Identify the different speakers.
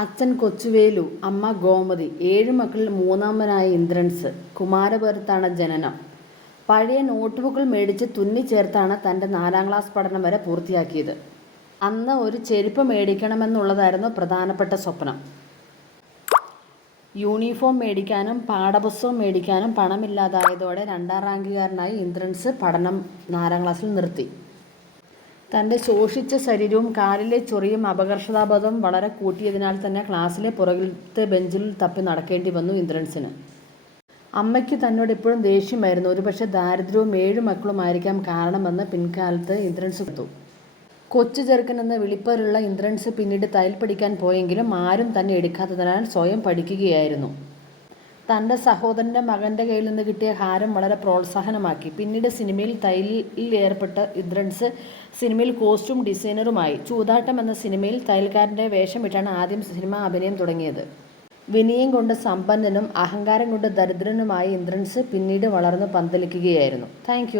Speaker 1: അച്ഛൻ കൊച്ചുവേലു അമ്മ ഗോമതി ഏഴ് മക്കളിൽ മൂന്നാമനായ ഇന്ദ്രൻസ് കുമാരപുരത്താണ് ജനനം. പഴയ നോട്ട്ബുക്കുകൾ മേടിച്ച് തുന്നി ചേർത്താണ് തന്റെ നാലാം ക്ലാസ് പഠനം വരെ പൂർത്തിയാക്കിയത്. അന്ന് ഒരു ചെരുപ്പ് മേടിക്കണമെന്നുള്ളതായിരുന്നു പ്രധാനപ്പെട്ട സ്വപ്നം. യൂണിഫോം മേടിക്കാനും പാഠപുസ്തകം മേടിക്കാനും പണമില്ലാതായതോടെ രണ്ടാം റാങ്കുകാരനായി ഇന്ദ്രൻസ് പഠനം നാലാം ക്ലാസ്സിൽ നിർത്തി. തന്റെ ശോഷിച്ച ശരീരവും കാലിലെ ചൊറിയും അപകർഷതാബോധം വളരെ കൂട്ടിയതിനാൽ തന്നെ ക്ലാസ്സിലെ പുറകിലത്തെ ബെഞ്ചിൽ തപ്പി നടക്കേണ്ടി വന്നു ഇന്ദ്രൻസിന്. അമ്മയ്ക്ക് തന്നോട് ഇപ്പോഴും ദേഷ്യമായിരുന്നു. ഒരുപക്ഷെ ദാരിദ്ര്യവും ഏഴു മക്കളുമായിരിക്കാം കാരണമെന്ന് പിൻകാലത്ത് ഇന്ദ്രൻസ് കൊടുത്തു കൊച്ചു ചെറുക്കൻ എന്ന വിളിപ്പേരുള്ള ഇന്ദ്രൻസ് പിന്നീട് തയ്യൽ പഠിക്കാൻ പോയെങ്കിലും ആരും തന്നെ എടുക്കാത്തതിനാൽ സ്വയം പഠിക്കുകയായിരുന്നു. തന്റെ സഹോദരന്റെ മകന്റെ കയ്യിൽ നിന്ന് കിട്ടിയ ഹാരം വളരെ പ്രോത്സാഹനമാക്കി. പിന്നീട് സിനിമയിൽ തയ്യലിൽ ഏർപ്പെട്ട ഇന്ദ്രൻസ് സിനിമയിൽ കോസ്റ്റ്യൂം ഡിസൈനറുമായി ചൂതാട്ടം എന്ന സിനിമയിൽ തയ്യൽക്കാരന്റെ വേഷമിട്ടാണ് ആദ്യം സിനിമ അഭിനയം തുടങ്ങിയത്. വിനയം കൊണ്ട് സമ്പന്നനും അഹങ്കാരം കൊണ്ട് ദരിദ്രനുമായി ഇന്ദ്രൻസ് പിന്നീട് വളർന്ന് പന്തലിക്കുകയായിരുന്നു. താങ്ക്